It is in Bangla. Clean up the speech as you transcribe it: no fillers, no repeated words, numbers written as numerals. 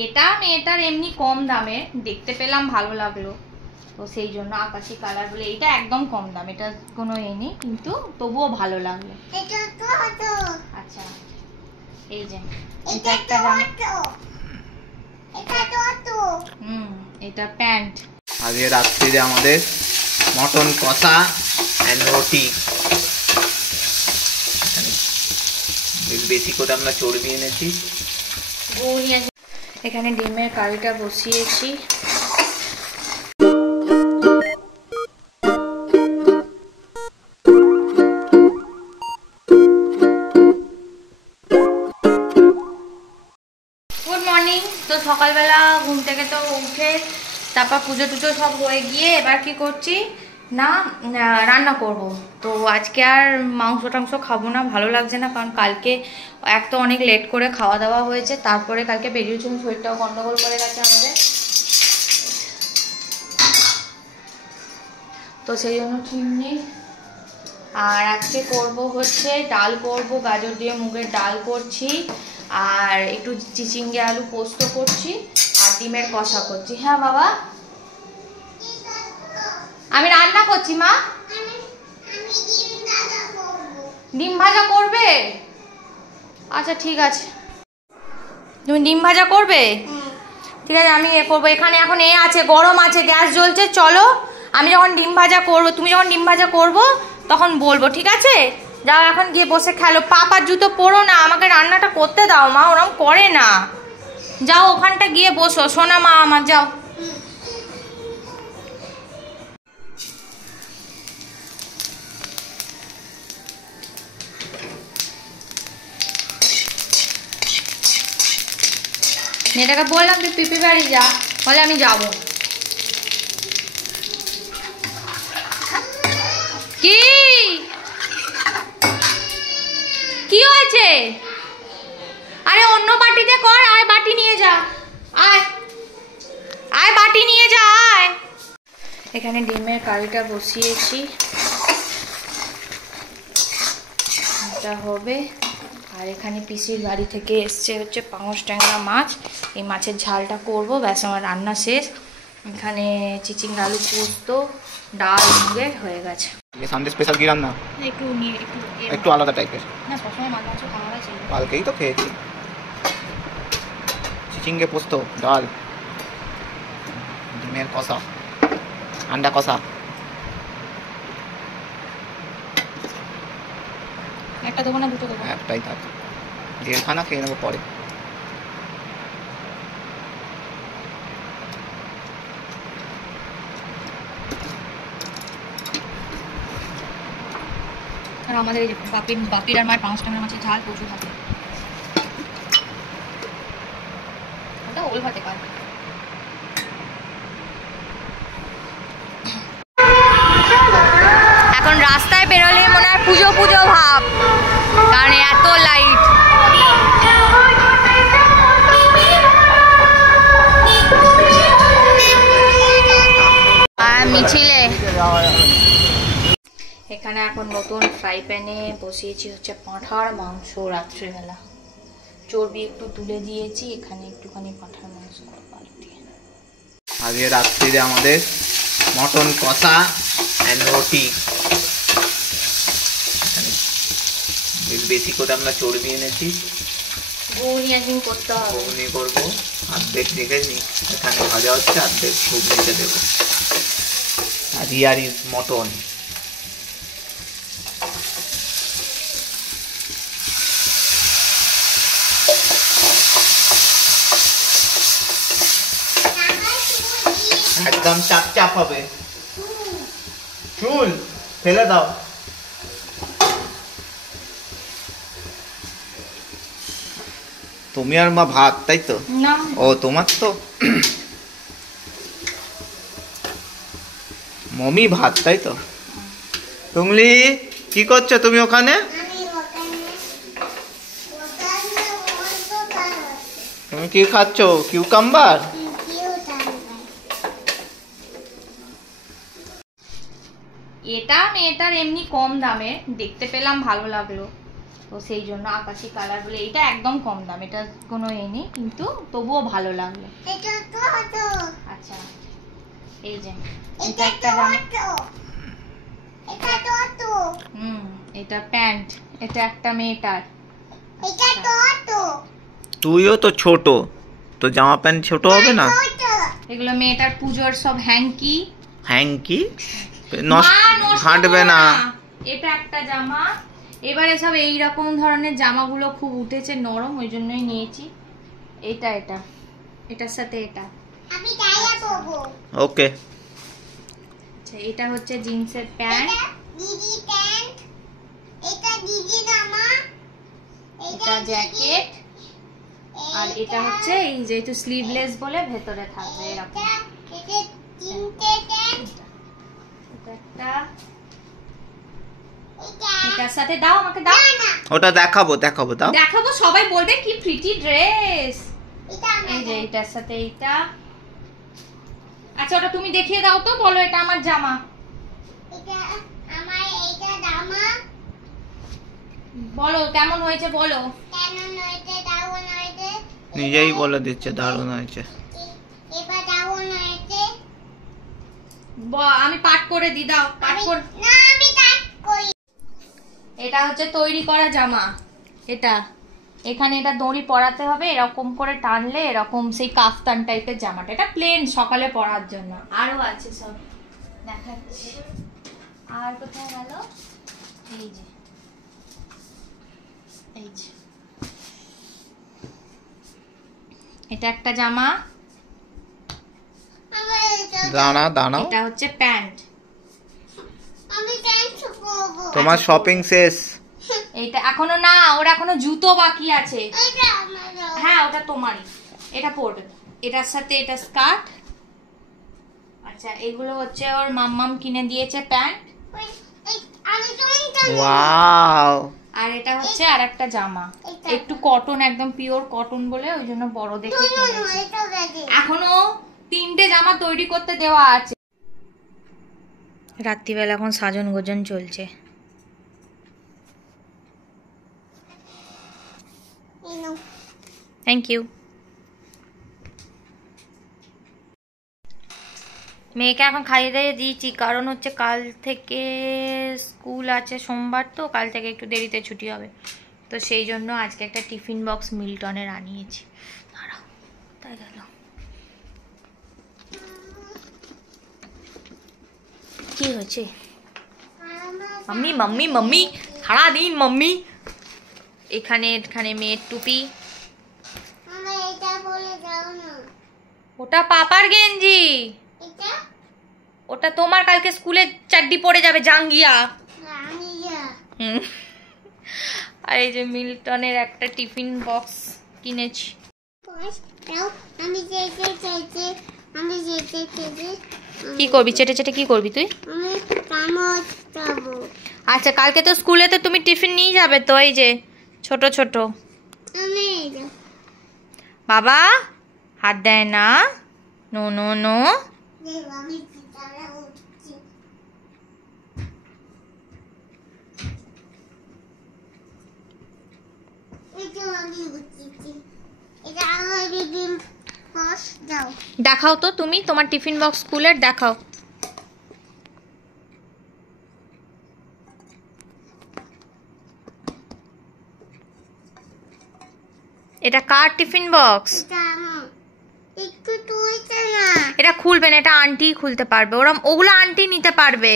এটা মেয়েটার এমনি কম দামে দেখতে পেলাম, ভালো লাগলো, তো সেই জন্য আকাশি কালার বলে। এটা একদম কম দাম, এটা কোনো এ নেই, কিন্তু তবুও ভালো লাগলো। আচ্ছা এই যে এটা একটা এটা প্যান্ট। আজকে রাত্রিরে আমাদের মটন কষা এন্ড রুটি। বেশি করে আমরা চর্বি এনেছি। এখানে ডিমের কারিটা বসিয়েছি। Good morning. তো সকালবেলা ঘুম থেকে তো উঠে তারপর পুজো টুজো সব হয়ে গিয়ে এবার কি করছি না, রান্না করব। তো আজকে আর মাংস টাংস খাবো না, ভালো লাগছে না, কারণ কালকে এক তো অনেক লেট করে খাওয়া দাওয়া হয়েছে, তারপরে কালকে বেরিয়েছিলাম, শরীরটাও গন্ডগোল করে গেছে আমাদের, তো সেই জন্য ঠিক নেই। আর আজকে করব হচ্ছে ডাল করব, গাজর দিয়ে মুগের ডাল করছি, আর একটু চিচিঙ্গে আলু পোস্ত করছি, আর ডিমের কষা করছি। হ্যাঁ বাবা, আমি রান্না করছি মা। ডিম ভাজা করবে? আচ্ছা ঠিক আছে, তুমি ডিম ভাজা করবে? ঠিক আছে, আমি এ করবো। এখানে এখন এ আছে, গরম আছে, গ্যাস জ্বলছে। চলো, আমি যখন ডিম ভাজা করবো, তুমি যখন ডিম ভাজা করবো তখন বলবো, ঠিক আছে? যাও এখন গিয়ে বসে খেলো। পাপার জুতো পরো না, আমাকে রান্নাটা করতে দাও মা, ওরম করে না। যাও ওখানটা গিয়ে বসো, সোনা মা আমার, যাও। মেয়েটাকে বললাম তুই পিপি বাড়ি যা, বলে আমি যাবো। কি কি হয়েছে? আরে অন্য বাটিতে কর, আয় বাটি নিয়ে যা, আয় আয় বাটি নিয়ে যা, আয়। এখানে ডিমের কারিটা বসিয়েছি, এটা হবে। আর এখানে পিসির বাড়ি থেকে এসছে হচ্ছে পাঙশ ট্যাংরা মাছ, এই মাছের ঝালটা করব, ব্যাস আমার রান্না শেষ। এখানে চিচিঙ্গে আলু পোস্ত, ডাল মুগের হয়ে গেছে। সানডে স্পেশাল কি রান্না? একটু আলাদা টাইপের না, সবসময় মাছ মাংস খাওয়া হয়, কালকেই তো খেয়েছি। চিচিঙ্গে পোস্ত, ডাল, ডিমের কষা, আন্ডা কষা। একটা দেবো না দুটো দেবো? একটাই থাক, দেড় খানা খেয়ে নেবো পরে। আর আমাদের এই যে বাপির আর মায়ের পাঁচ টাকা মাছের ঝাল প্রচুর থাকে, ওটা ওল ভাতে পারবে। এখন রাস্তায় বেরোলেই মনে হয় পুজো পুজো ভাব, কারণ এত লাইট। মিছিলে এখানে এখন নতুন ফ্রাই প্যানে বসিয়েছি হচ্ছে পাঁঠার মাংস। রাত্রিবেলা চর্বি একটু তুলে দিয়েছি, এখানে একটুখানি পাঁঠার মাংস দিয়ে। আজকে রাত্রিরে আমাদের মটন কষা এন্ড রুটি। বেশি করে আমরা চর্বি এনেছি, ঘুগনি একদিন করতে হবে, ঘুগনি করবো। অর্ধেক রেখেছি, এখানে ভাজা হচ্ছে, অর্ধেক ঘুগনিতে দেবো। আর হিয়ার ইজ মটন। একদম চাপ চাপ হবে, চুল ফেলে দাও। তুমি আর মা ভাত, তাই তো? না, ও তোমার তো মমি ভাত, তাই তো? টুংলি কি করছো তুমি ওখানে? তুমি কি খাচ্ছ? কিউকাম্বার? এটা মেয়েটার এমনি কম দামে দেখতে পেলাম, ভালো লাগলো, তো সেই জন্য আকাশি কালার বলে এটা একদম কম দাম, এটা কোনো এ নেই, কিন্তু তবুও ভালো লাগলো। আচ্ছা এই যে এটা একটা এটা প্যান্ট, এটা একটা মেয়েটার। তুইও তো ছোট, তো জামা প্যান্ট ছোট হবে না? এগুলো মেয়েটার পুজোর সব হ্যাঙ্কি। হ্যাঙ্কি হাঁটবে না। এটা একটা জামা। এবারে সব এইরকম ধরনের জামাগুলো খুব উঠেছে, নরম, ওই জন্যই নিয়েছি। এটার সাথে এটা ওকে। আচ্ছা এটা হচ্ছে জিন্সের প্যান্ট, এটা জ্যাকেট, আর এটা হচ্ছে এই যেহেতু স্লিভলেস বলে ভেতরে থাকবে এরকম। এটার সাথে দাও, আমাকে দাও। ওটা দেখাবো দাও। দেখাবো, সবাই বলবে কি প্রিটি ড্রেস। এই যে এটার সাথে এইটা। আচ্ছা ওটা তুমি দেখিয়ে দাও তো, বলো এটা আমার জামা। বলো কেমন হয়েছে, বলো। নিজেই বলে দিচ্ছে দারুণ হয়েছে। আমি পাঠ করে দি, দাও পাঠ করে। এটা হচ্ছে তৈরি করা জামা। এটা এখানে এটা দড়ি পরাতে হবে, এরকম করে টানলে এরকম সেই কাফতান টাইপের জামাটা। এটা প্লেন সকালে পরার জন্য। আরো আছে সব দেখাচ্ছি। আর কোথায় গেল? এই যে এটা একটা জামা। দাঁড়া। এটা হচ্ছে প্যান্ট। তোমার শপিং শেষ? এটা এখনো না, ওর এখনো জুতো বাকি আছে। হ্যাঁ ওটা তোমারই, এটা পরবে। এটার সাথে এটা স্কার্ট। আচ্ছা এগুলো হচ্ছে ওর মাম্মাম কিনে দিয়েছে প্যান্ট। ওয়াও। আর এটা হচ্ছে আর একটা জামা, একটু কটন, একদম পিওর কটন বলে ওই জন্য বড় দেখে কিনেছি। এখনো 3টে জামা তৈরি করতে দেওয়া আছে। রাত্রিবেলা এখন সাজন গোজন চলছে। Thank you. মেয়েকে এখন খাইয়ে দিয়ে দিয়েছি, কারণ হচ্ছে কাল থেকে স্কুল আছে, সোমবার তো, কাল থেকে একটু দেরিতে ছুটি হবে, তো সেই জন্য আজকে একটা টিফিন বক্স মিল্টনের আনিয়েছি। দাঁড়াও, তাই গেল। কি হয়েছে? মাম্মি সারাদিন মাম্মি। এখানে মেয়ের টুপি। ওটা পাপার গেঞ্জি। ওটা তোমার কালকে স্কুলে চাড্ডি পরে যাবে, জাঙ্গিয়া। আর এই যে মিল্টনের একটা টিফিন বক্স কিনেছি। কি করবি চেটে কি করবি তুই? আচ্ছা কালকে তো স্কুলে তো তুমি টিফিন নিয়ে যাবে তো, এই যে ছোট ছোট। বাবা হাত দেয় না, নো নো নো। দেখাও তো তুমি তোমার টিফিন বক্স স্কুলের, দেখাও। এটা কার টিফিন বক্স? এটা খুলবে না, এটা আন্টি খুলতে পারবে। ওগুলো আন্টি নিতে পারবে।